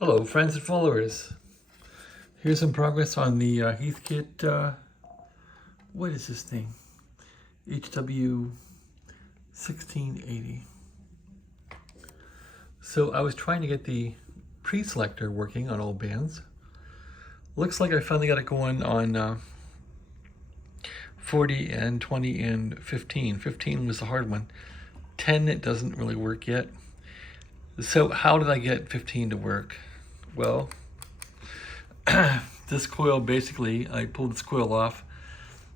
Hello friends and followers. Here's some progress on the Heathkit, what is this thing? HR-1680. So I was trying to get the preselector working on old bands. Looks like I finally got it going on 40 and 20 and 15. 15 was the hard one. 10, it doesn't really work yet. So how did I get 15 to work? Well, this coil, basically, I pulled this coil off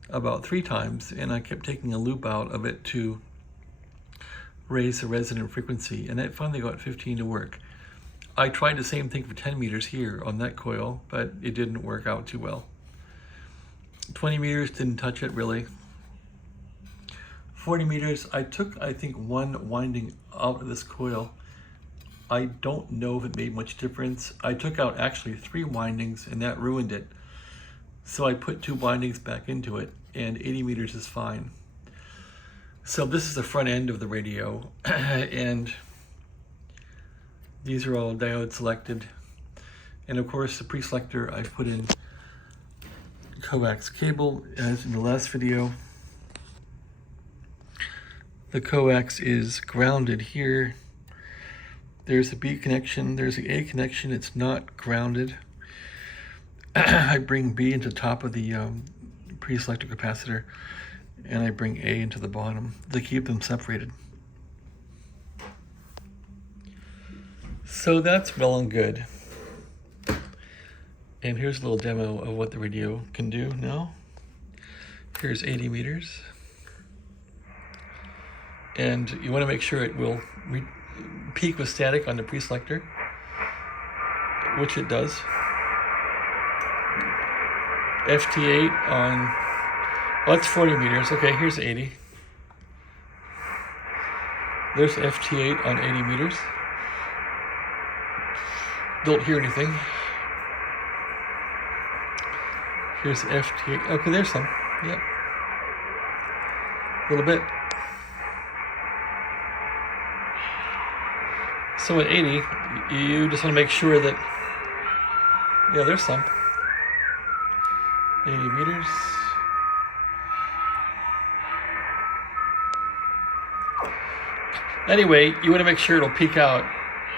about 3 times and I kept taking a loop out of it to raise the resonant frequency, and it finally got 15 to work. I tried the same thing for 10 meters here on that coil, but it didn't work out too well. 20 meters didn't touch it really. 40 meters, I took, I think, 1 winding out of this coil. I don't know if it made much difference. I took out actually 3 windings and that ruined it. So I put 2 windings back into it and 80 meters is fine. So this is the front end of the radio and these are all diode selected. And of course the preselector I put in coax cable as in the last video. The coax is grounded here. There's a B connection, there's an A connection, it's not grounded. I bring B into the top of the preselector capacitor, and I bring A into the bottom to keep them separated. So that's well and good. And here's a little demo of what the radio can do now. Here's 80 meters. And you want to make sure it will peak with static on the preselector, which it does. FT8 on, well, that's 40 meters. Okay, here's 80. There's FT8 on 80 meters. Don't hear anything. Here's FT8. Okay, there's some. Yep. A little bit. So at 80, you just want to make sure that, yeah, there's some. 80 meters. Anyway, you want to make sure it'll peak out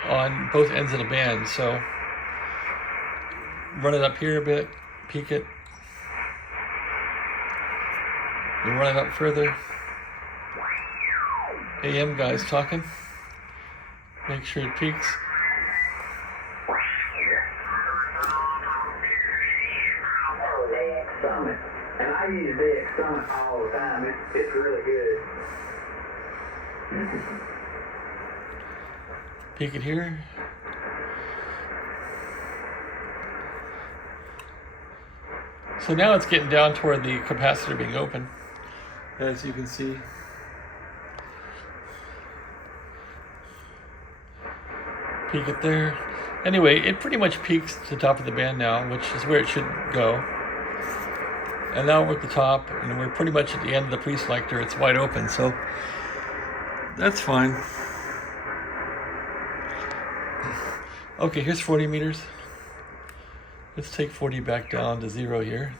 on both ends of the band. So run it up here a bit, peak it. You run it up further. AM guy's talking. Make sure it peaks. And I use the Summit all the time. It's really good. Peek it here. So now it's getting down toward the capacitor being open, as you can see. Peek it there. Anyway, it pretty much peaks to the top of the band now, which is where it should go. And now we're at the top, and we're pretty much at the end of the preselector. It's wide open, so that's fine. Okay, here's 40 meters. Let's take 40 back down to 0 here.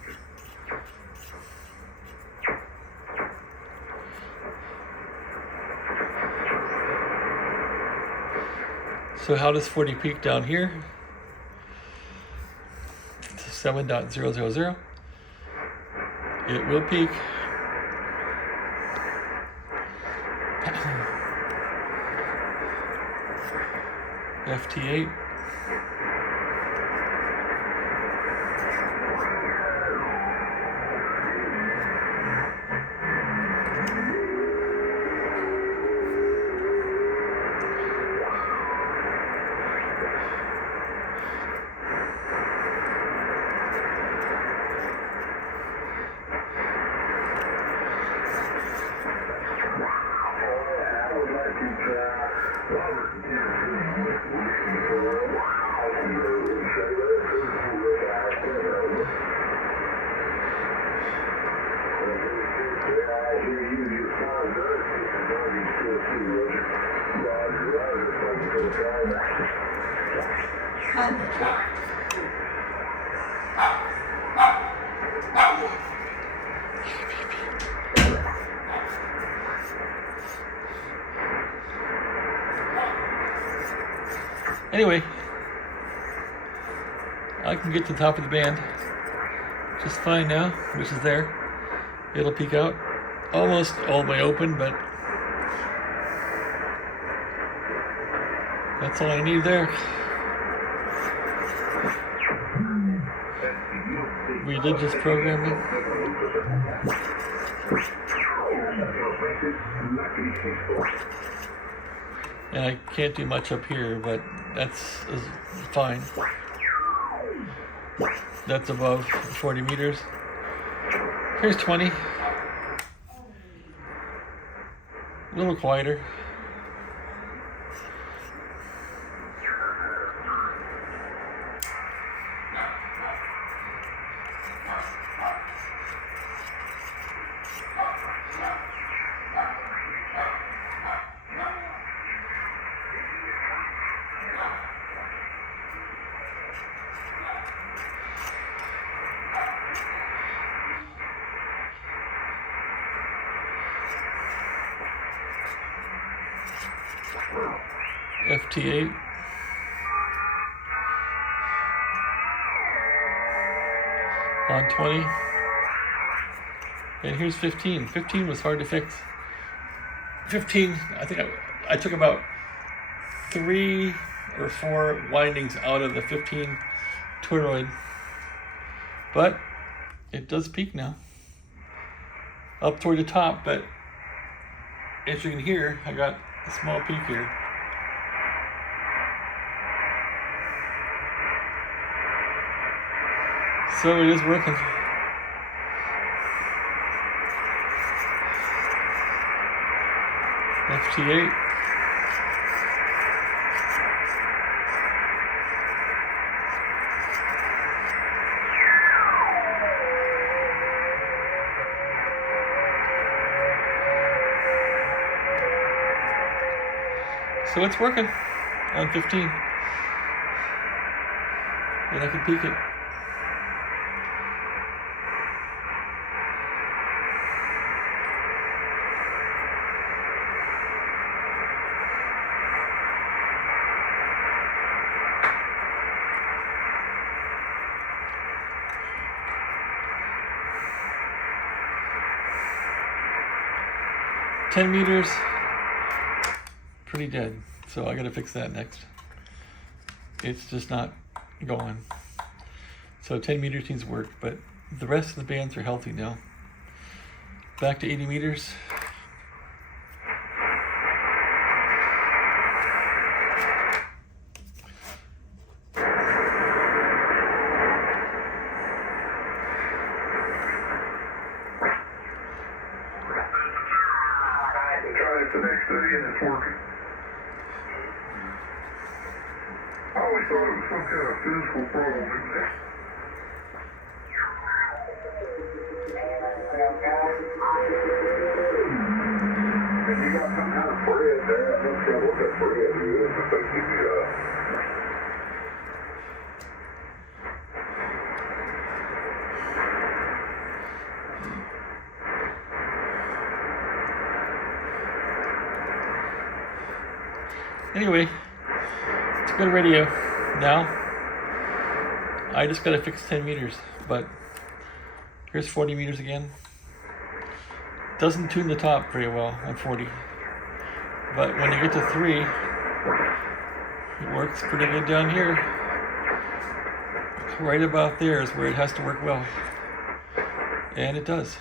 So how does 40 peak down here? 7.000. It will peak. FT8. Anyway, I can get to the top of the band just fine now, which is there. It'll peak out almost all the way open, but that's all I need there. Religious programming. And I can't do much up here, but that's fine. That's above 40 meters. Here's 20. A little quieter. FT8. On 20. And here's 15. 15 was hard to fix. 15, I think I took about 3 or 4 windings out of the 15 toroid. But it does peak now. Up toward the top, but as you can hear, I got a small peak here. So it is working. FT8. So it's working on 15. And I can peak it. $10 meters, pretty dead. So I gotta fix that next. It's just not going. So 10 meters needs work, but the rest of the bands are healthy now. Back to 80 meters. The next day and it's working. I always thought it was some kind of physical problem in there. And you got some kind of thread there. I'm not sure what that thread is, but they give you Anyway, it's a good radio. Now, I just gotta fix 10 meters, but here's 40 meters again. Doesn't tune the top very well on 40, but when you get to 3, it works pretty good down here. Right about there is where it has to work well, and it does.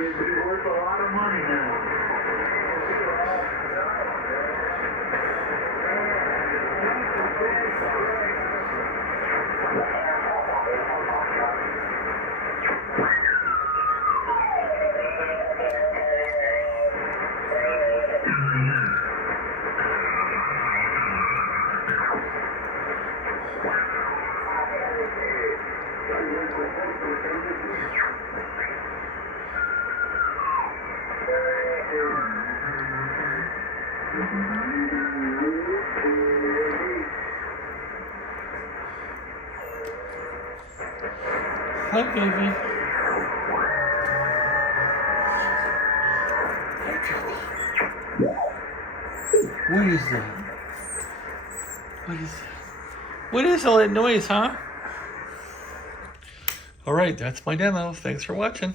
It'd be worth a lot of money now. Hi, baby. What is that? What is that? What is all that noise, huh? All right, that's my demo. Thanks for watching.